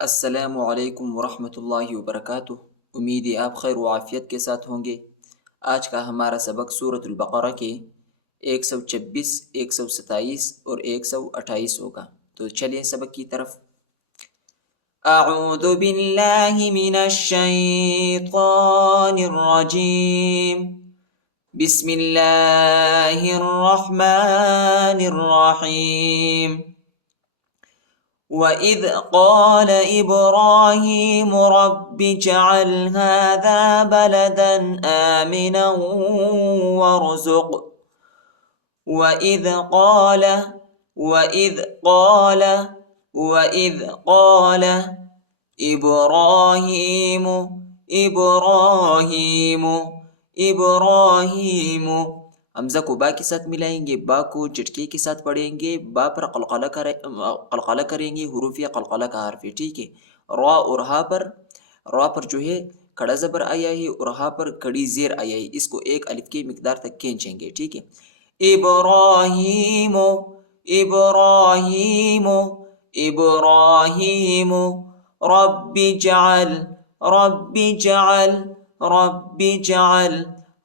السلام علیکم ورحمۃ اللہ وبرکاتہ۔ امید ہے آپ خیر و عافیت کے ساتھ ہوں گے۔ آج کا ہمارا سبق سورۃ البقرہ کے 126، 127 اور 128 ہوگا۔ تو چلیں سبق کی طرف۔ اعوذ باللہ من الشیطان الرجیم، بسم اللہ الرحمن الرحیم۔ وَإِذْ قَالَ إِبْرَاهِيمُ رَبِّ اجْعَلْ هَٰذَا بَلَدًا آمِنًا وَإِذْ قَالَ إِبْرَاهِيمُ حمزہ کو با کے ساتھ ملائیں گے، با کو جٹکے کے ساتھ پڑھیں گے، با پر قلقلہ کریں گے، حروف قلقلہ کا حرف ہے، ٹھیک ہے۔ را اور را پر جو ہے کھڑا زبر آیا ہے اور ہا پر کھڑی زیر آیا ہے، اس کو ایک الف کی مقدار تک کھینچیں گے، ٹھیک ہے۔ ابراہیم رب جعل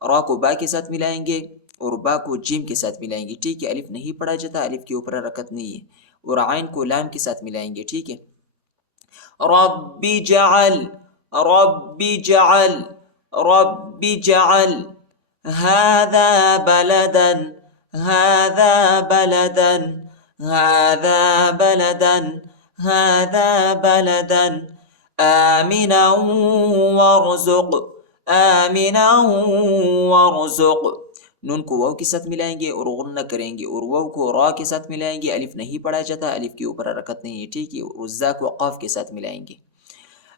را کو با کے ساتھ ملائیں گے اور با کو جیم کے ساتھ ملائیں گے، ٹھیک ہے۔ الف نہیں پڑھا جاتا، الف کے اوپر حرکت نہیں ہے، اور عین کو لام کے ساتھ ملائیں گے، ٹھیک ہے۔ رب جعل هذا بلدا آمنا وارزق نون کو واو کے ساتھ ملائیں گے اور غنہ کریں گے، اور واو کو را کے ساتھ ملائیں گے، الف نہیں پڑھا جاتا، الف کے اوپر حرکت نہیں ہے، ٹھیک ہے، اور زا کو قاف کے ساتھ ملائیں گے۔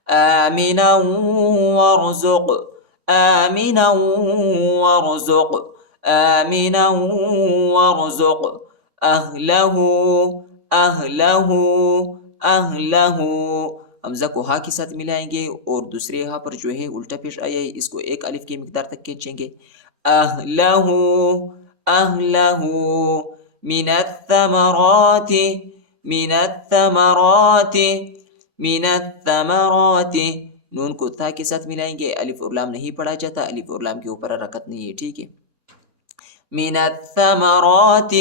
آمنا وارزق اہلہ حمزہ کو ہا کے ساتھ ملائیں گے اور دوسرے ہا پر جو ہے الٹا پیش آیا ہے، اس کو ایک الف کی مقدار تک کھینچیں گے۔ اہلہ من الثمرات نون کو تھا کے ساتھ ملائیں گے، الف اور لام نہیں پڑھا جاتا، الف اور لام کے اوپر حرکت نہیں ہے، ٹھیک ہے۔ من الثمرات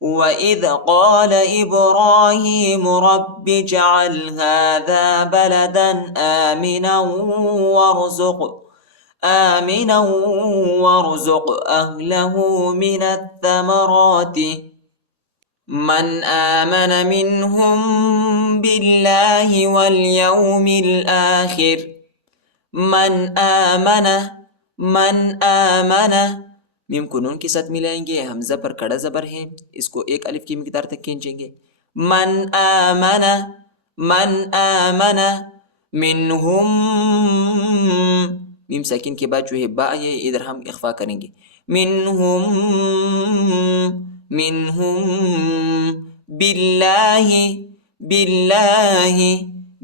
وَإِذْ قَالَ إِبْرَاهِيمُ رَبِّ اجْعَلْ هَٰذَا بَلَدًا آمِنًا وَارْزُقْ أَهْلَهُ مِنَ الثَّمَرَاتِ مَنْ آمَنَ مِنْهُم بِاللَّهِ وَالْيَوْمِ الْآخِرِ من آمن میم کو نون کے ساتھ ملائیں گے، حمزہ پر کڑا زبر ہے، اس کو ایک الف کی مقدار تک کھینچیں گے۔ من آمن منہم میم ساکن کے بعد جو ہے با ہے، ادھر ہم اخفا کریں گے۔ منہم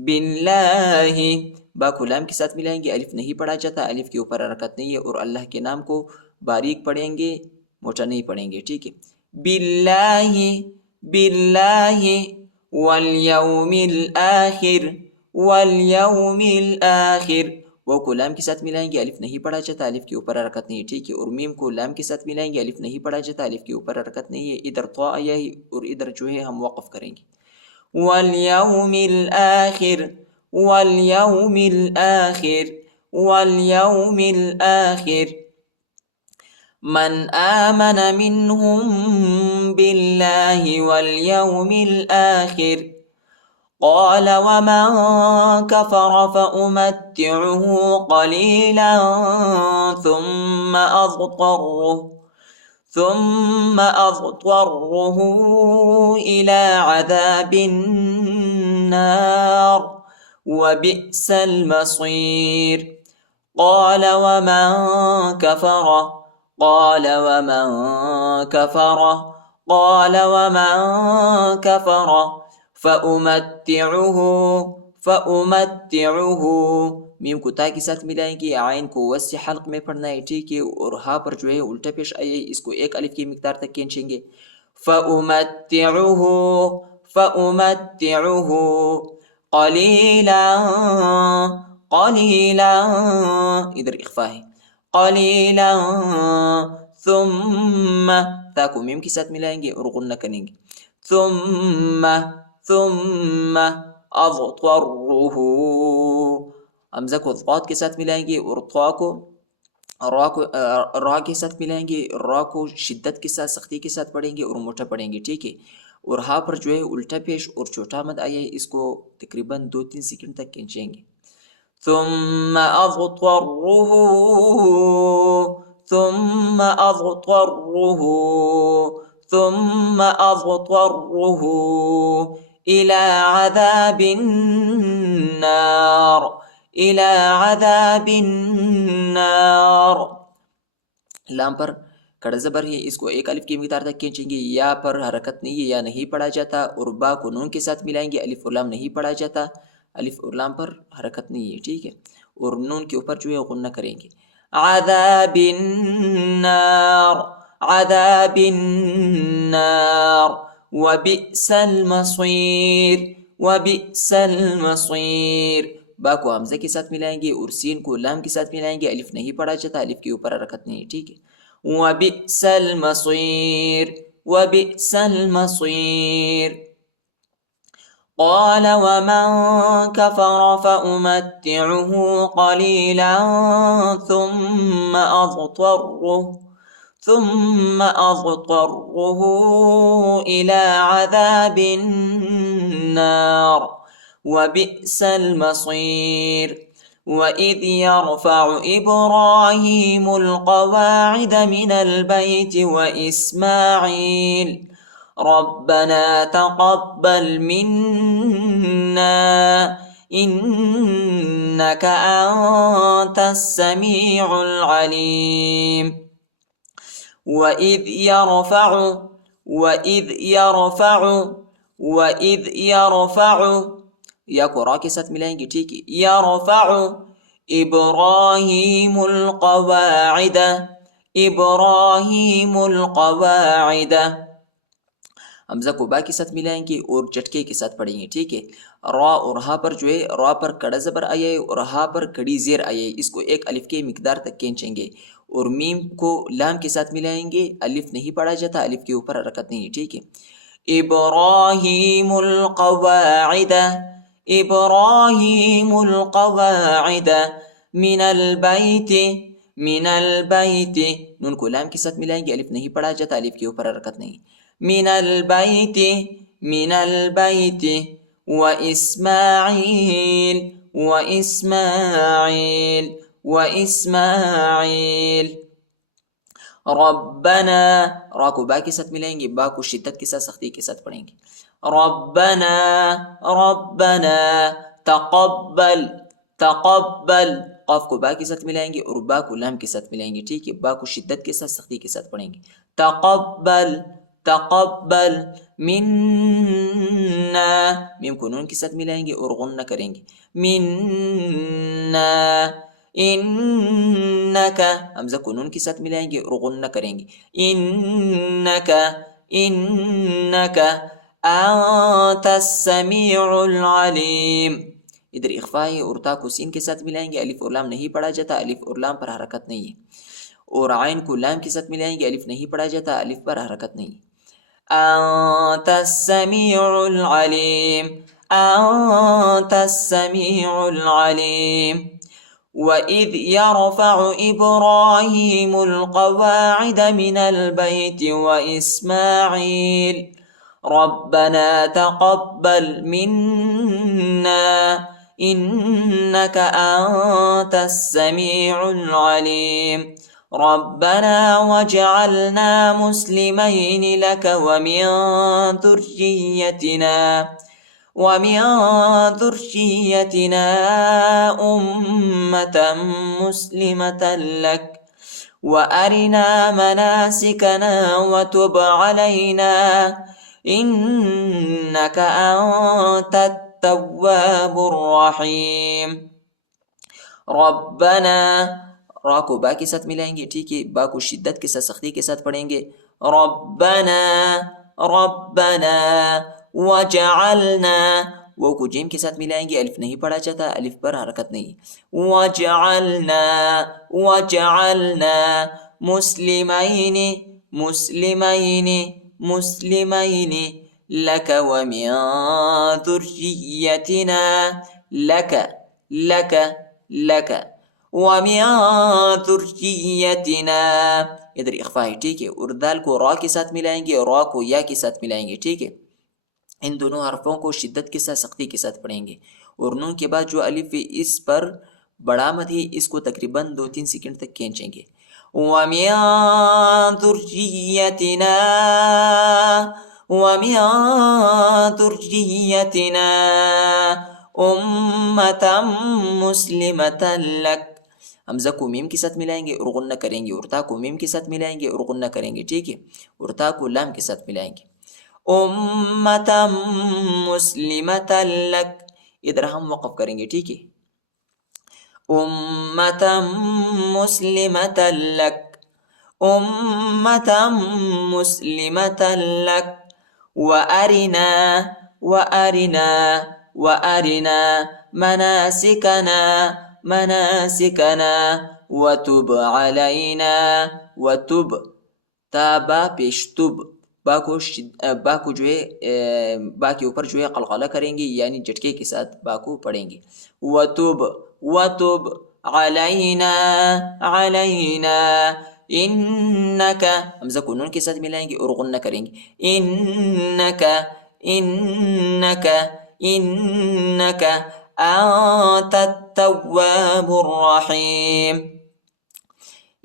باللہ با کو لام کے ساتھ ملائیں گے، الف نہیں پڑھا جاتا، الف کے اوپر حرکت نہیں ہے، اور اللہ کے نام کو باریک پڑھیں گے، موٹا نہیں پڑھیں گے، ٹھیک ہے۔ باللہ والیوم الآخر وہ کو لام کے ساتھ ملائیں گے، الف نہیں پڑھا جاتا، الف کے اوپر حرکت نہیں ہے، ٹھیک ہے، اور میم کو لام کے ساتھ ملائیں گے، الف نہیں پڑھا جاتا، الف کے اوپر حرکت نہیں ہے، ادھر طا آیا ہے اور ادھر جو ہے ہم وقف کریں گے۔ والیوم الآخر من آمن منهم بالله واليوم الآخر قال ومن كفر فأمتعه قليلا ثم أضطره إلى عذاب النار وبئس المصير قال ومن كفر فأمتعه میم کو تا کے ساتھ ملائیں گے، عین کو وسع حلق میں پڑھنا ہے، ٹھیک ہے، اور ہا پر جو ہے الٹا پیش آئے، اس کو ایک الف کی مقدار تک کھینچیں گے۔ فأمتعه قلیلا قلیلا، ادھر اخفا ہے، قلیلا ثم، تا کو میم کے ساتھ ملائیں گے اور غنہ کریں گے، ثم اضطره، حمزہ کو ضاد کے ساتھ ملائیں گے اور طا کو را کے ساتھ ملائیں گے، را کو شدت کے ساتھ سختی کے ساتھ پڑھیں گے اور موٹا پڑھیں گے، ٹھیک ہے۔ اور ہاں پر جو ہے الٹا پیش اور چھوٹا مد آیا ہے، اس کو تقریباً 2-3 سیکنڈ تک کھینچیں گے۔ ثم اضطره ثم اضطره ثم اضطره الى عذاب النار الى عذاب النار، لام پر کڑا زبر ہے، اس کو ایک الف کی مقدار تک کھینچیں گے، یا پر حرکت نہیں ہے، یا نہیں پڑھا جاتا، اور با کو نون کے ساتھ ملائیں گے، الف اور لام نہیں پڑھا جاتا، الف اور لام پر حرکت نہیں ہے، ٹھیک ہے، اور نون کے اوپر جو ہے غنہ کریں گے۔ عذاب النار عذاب النار وبئس المصیر وبئس المصیر، با کو حمزہ کے ساتھ ملائیں گے اور سین کو لام کے ساتھ ملائیں گے، الف نہیں پڑھا جاتا، الف کے اوپر حرکت نہیں ہے، ٹھیک ہے۔ وبئس المصیر وبئس المصیر، قال ومن كفر فأمتعه قليلا ثم أضطره إلى عذاب النار وبئس المصير، وإذ يرفع إبراهيم القواعد من البيت وإسماعيل ربنا تقبل منا إنك أنت السميع العليم، وإذ يرفع یا کو را کے ساتھ ملائیں گے، ٹھیک ہے، يرفع إبراهيم القواعد إبراهيم القواعد، حمزہ کو با کے ساتھ ملائیں گے اور جھٹکے کے ساتھ پڑھیں گے، ٹھیک ہے۔ را اور ہا پر جو ہے، را پر کڑا زبر آیا ہے اور ہا پر کڑی زیر آیا ہے، اس کو ایک الف کے مقدار تک کھینچیں گے اور میم کو لام کے ساتھ ملائیں گے، الف نہیں پڑھا جاتا، الف کے اوپر حرکت نہیں ہے، ٹھیک ہے۔ ابراہیم القواعد ابراہیم القواعد من البیت نون کو لام کے ساتھ ملائیں گے، الف نہیں پڑھا جاتا، الف کے اوپر حرکت نہیں، من البیت واسماعیل ربنا، را کو با کے ساتھ ملائیں گے، با کو شدت کے ساتھ سختی کے ساتھ پڑھیں گے، ربنا تقبل قاف کو با کے ساتھ ملائیں گے اور با کو لام کے ساتھ ملائیں گے، ٹھیک ہے، با کو شدت کے ساتھ سختی کے ساتھ پڑھیں گے، تقبل منا، میم کو نون کے ساتھ ملائیں گے اور غنہ کریں گے، منا انک، حمزہ کو نون کے ساتھ ملائیں گے اور غنہ کریں گے، انک انت السمیع العلیم، ادھر اخفا ہے اور تا کو سین کے ساتھ ملائیں گے، الف اور لام نہیں پڑھا جاتا، الف اور لام پر حرکت نہیں ہے، اور عین کو لام کے ساتھ ملائیں گے، الف نہیں پڑھا جاتا، الف پر حرکت نہیں ہے، انت السمیع العلیم انت السمیع العلیم، وَإِذْ يَرْفَعُ إِبْرَاهِيمُ الْقَوَاعِدَ مِنَ الْبَيْتِ وَإِسْمَاعِيلُ رَبَّنَا تَقَبَّلْ مِنَّا إِنَّكَ أَنْتَ السَّمِيعُ الْعَلِيمُ رَبَّنَا وَاجْعَلْنَا مُسْلِمَيْنِ لَكَ وَمِن ذُرِّيَّتِنَا أُمَّةً مُسْلِمَةً لَكَ وَأَرِنَا مَنَاسِكَنَا وَتُبْ عَلَيْنَا إِنَّكَ أَنْتَ التَّوَّابُ الرَّحِيمُ، ربنا، را کو با کے ساتھ ملائیں گے، ٹھیک ہے، با کو شدت کے ساتھ سختی کے ساتھ پڑھیں گے، ربنا وجعلنا، وہ کو جیم کے ساتھ ملائیں گے، الف نہیں پڑھا جاتا، الف پر حرکت نہیں. وجعلنا وجعلنا مسلمین مسلمین مسلمین لك ومن ذريتنا لك لك لك ومن ذريتنا. ادھر اخفا ہے، ٹھیک ہے. اور دال کو را کے ساتھ ملائیں گے، را کو یا کے ساتھ ملائیں گے، ٹھیک ہے. ان دونوں حرفوں کو شدت کے ساتھ، سختی کے ساتھ پڑھیں گے. اور نون کے بعد جو الف ہے اس پر بڑا مد ہے، اس کو تقریباً 2-3 سیکنڈ تک کھینچیں گے. وَمِن ذُرِّيَّتِنَا وَمِن ذُرِّيَّتِنَا أُمَّةً مُسْلِمَةً لَكَ. حمزہ کو میم کے ساتھ ملائیں گے اور غنہ کریں گے، اور تا کو میم کے ساتھ ملائیں گے اور غنہ کریں گے، ٹھیک ہے. اور تا کو لام کے ساتھ ملائیں گے. أُمَّةً مُسْلِمَةً لَكَ. ادھر ہم وقف کریں گے، ٹھیک ہے. أُمَّةً مُسْلِمَةً لَكَ أُمَّةً مُسْلِمَةً لَكَ وَأَرِنَا وَأَرِنَا وَأَرِنَا مَنَاسِكَنَا مَنَاسِكَنَا وَتُبْ عَلَيْنَا وَتُبْ. تا با پیش تب، با کو جو ہے با کے اوپر جو ہے قلقلہ کریں گے، یعنی جھٹکے کے ساتھ با کو پڑھیں گے. وَتُبْ وَتُبْ عَلَيْنَا عَلَيْنَا إِنَّكَ. حمزہ کو نون کے ساتھ ملائیں گے اور غنہ کریں گے. إِنَّكَ إِنَّكَ إِنَّكَ أَنْتَ التَّوَّابُ الرَّحِيمُ.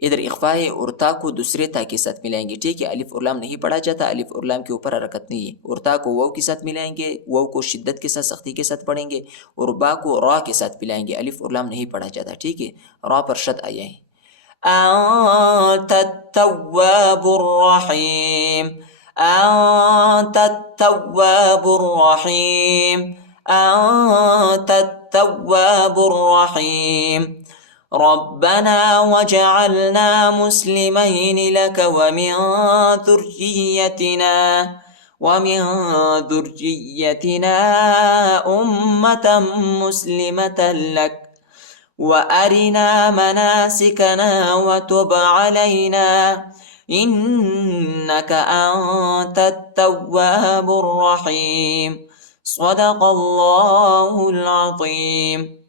ادھر اخفا ہے اور تا کو دوسرے تا کے ساتھ ملائیں گے، ٹھیک ہے. الف اور لام نہیں پڑھا جاتا، الف اور لام کے اوپر حرکت نہیں ہے. اور تا کو واو کے ساتھ ملائیں گے، واو کو شدت کے ساتھ، سختی کے ساتھ پڑھیں گے. اور با کو را کے ساتھ ملائیں گے، الف اور لام نہیں پڑھا جاتا، ٹھیک ہے. را پر شد آیا ہے. أنت التواب الرحيم أنت التواب الرحيم أنت التواب الرحيم. ربنا وجعلنا مسلمين لك ومن ذريتنا أمة مسلمة لك وأرنا مناسكنا وتب علينا إنك أنت التواب الرحيم. صدق الله العظيم.